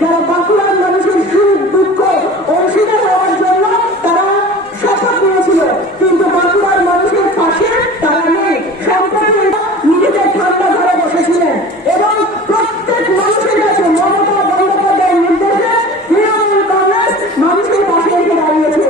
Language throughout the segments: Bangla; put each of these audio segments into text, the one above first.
যারা বাঁকুড়ার মানুষের সুখ দুঃখ অংশীদার হওয়ার জন্য তারা শপথ নিয়েছিল, কিন্তু বাঁকুড়ার মানুষের পাশে তারা নেই। সম্প্রতি নিজেদের ঠান্ডা ঘরে বসেছিলেন এবং প্রত্যেক মানুষের কাছে মমতা বন্দ্যোপাধ্যায়ের নির্দেশে তৃণমূল কংগ্রেস মানুষের পাশে এসে দাঁড়িয়েছে।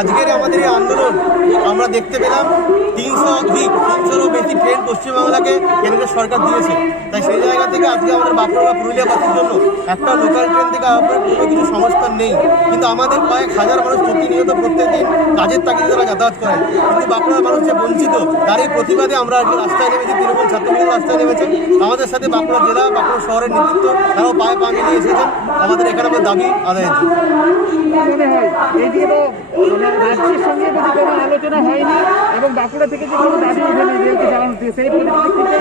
আজকের আমাদের এই আন্দোলন আমরা দেখতে পেলাম 300-300-ও বেশি ট্রেন পশ্চিমবাংলাকে কেন্দ্র সরকার দিয়েছে। তাই সেই জায়গা থেকে আজকে আমাদের বাঁকুড়া পুরুলিয়াবাসীর জন্য একটা লোকাল ট্রেন থেকে কোনো কিছু সংস্থান নেই, কিন্তু আমাদের কয়েক হাজার মানুষ প্রতিনিয়ত প্রত্যেকদিন কাজের তাগিদে তারা যাতায়াত করেন, কিন্তু বাঁকুড়ার মানুষ যে বঞ্চিত তার এই প্রতিবাদে আমরা আজকে রাস্তায় নেমেছি। তৃণমূল ছাত্রলীগ রাস্তায় নেমেছে। আমাদের সাথে বাঁকুড়া জেলা বাঁকুড়া শহরের নেতৃত্ব তারাও পায়ে পা মিলিয়ে এসেছেন আমাদের এখানে আমাদের দাবি আদায়ের জন্য। রাজ্যের সঙ্গে কোনো আলোচনা হয়নি এবং বাঁকুড়া থেকে যে কোনো দাবি উঠেনি রেলকে চালানো দিয়ে, সেই পরিপ্রেক্ষিতে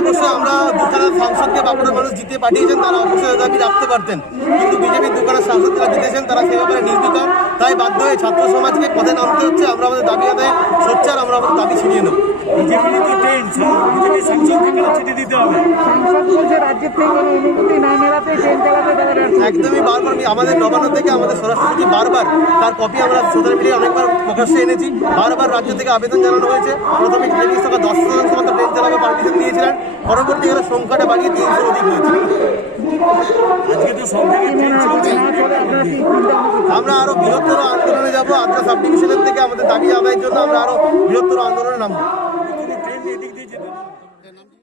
অবশ্যই আমরা দুখানা সাংসদকে বাঁকুড়ার মানুষ জিতে পাঠিয়েছেন, তারা অবশ্যই দাবি রাখতে পারতেন, কিন্তু বিজেপির দুখানা সাংসদরা জিতেছেন, তারা সে ব্যাপারে নির্বিকার। তাই বাধ্য হয়ে ছাত্র সমাজকে পথে নামতে হচ্ছে। আমরা আমাদের দাবি আদায় সোচ্চার, আমরা আমাদের দাবি ছিনিয়ে নেব। একদমই বারবার আমাদের নবান্ন থেকে আমাদের স্বরাষ্ট্রমন্ত্রী বারবার তার কপি আমরা সোশ্যাল মিডিয়ায় অনেকবার প্রকাশ্যে এনেছি। বারবার রাজ্য থেকে আবেদন জানানো হয়েছে। প্রথমে ট্রেনিং সভা 10% মতো ট্রেন চালাবে পারমিশন দিয়েছিলেন, পরবর্তীকালে সংখ্যাটা বাড়িয়ে 300 অধিক হয়েছে। আমরা আরো বৃহত্তর আন্দোলনে যাব। আদ্রা সাব ডিভিশনের থেকে আমাদের দাবি আদায়ের জন্য আমরা আরো বৃহত্তর আন্দোলনে নামবো।